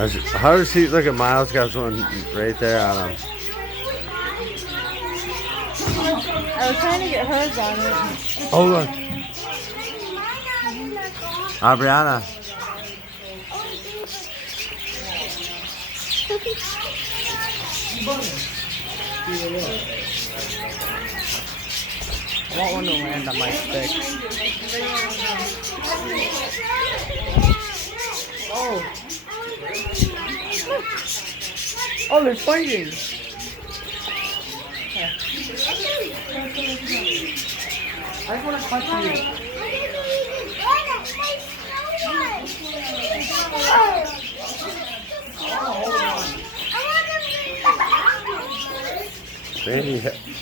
How does he look at Miles? Got one right there on him. I was trying to get hers on it. Oh look, Brianna. I want one to land on my stick. Oh. Oh, they're fighting. Yeah. I just want to touch you.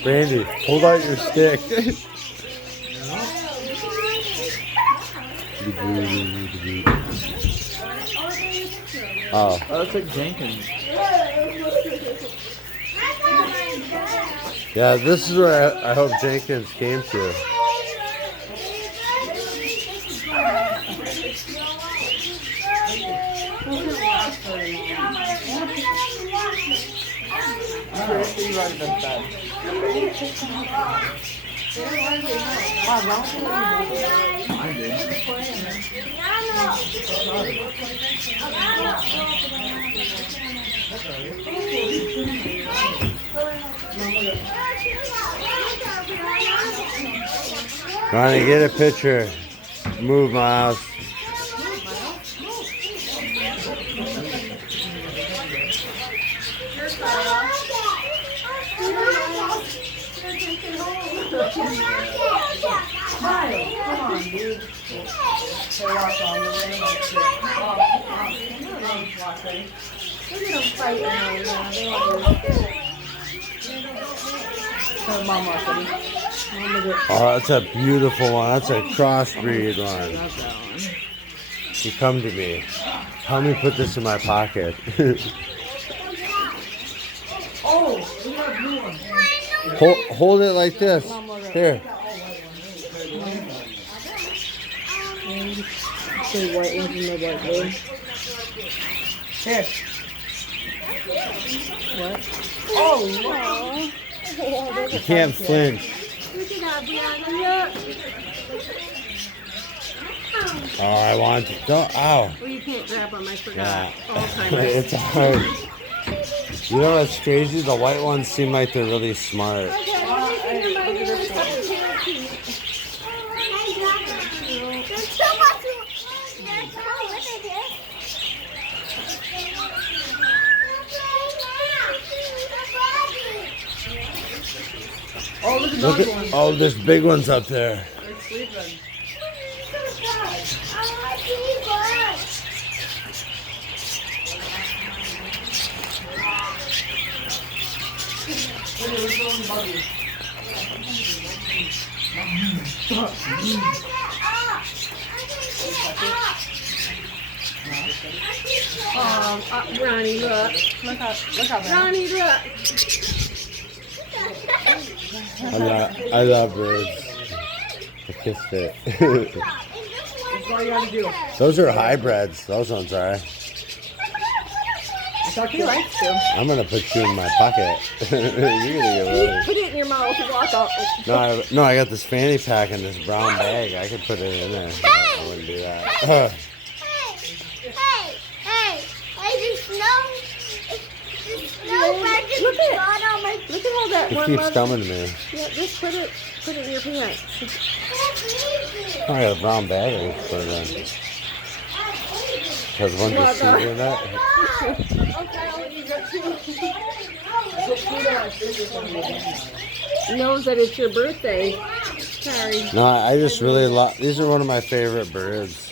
Brandy, hold out your stick. Oh. That looks like Jenkins. Yeah, this is where I hope Jenkins came to. Ronnie, get a picture. Move, Miles. Oh, that's a beautiful one. That's a crossbreed one. You come to me. Help me put this in my pocket. Hold it like this. Here. Here. What? Oh, no. You can't flinch. Oh, I want to. Don't. Ow. Well, you can't grab them. I forgot. Yeah. Alzheimer's. It's hard. You know what's crazy? The white ones seem like they're really smart. Look at, oh, there's big ones up there. Ronnie, look. Look how Ronnie, look. I love birds. I kissed it. That's all you gotta do. Those are hybrids. Those ones are. I thought you liked them. I'm gonna put you in my pocket. You're gonna get loaded. Put it in your mouth and walk out. No, I got this fanny pack in this brown bag. I could put it in there. I wouldn't do that. Look at all that It one keeps left. coming to me. Yeah, just put it in your pants. Oh, I got a brown bag I can put it in. Because one just sees in that. Knows that it's your birthday. Sorry. No, I just really love. These are one of my favorite birds.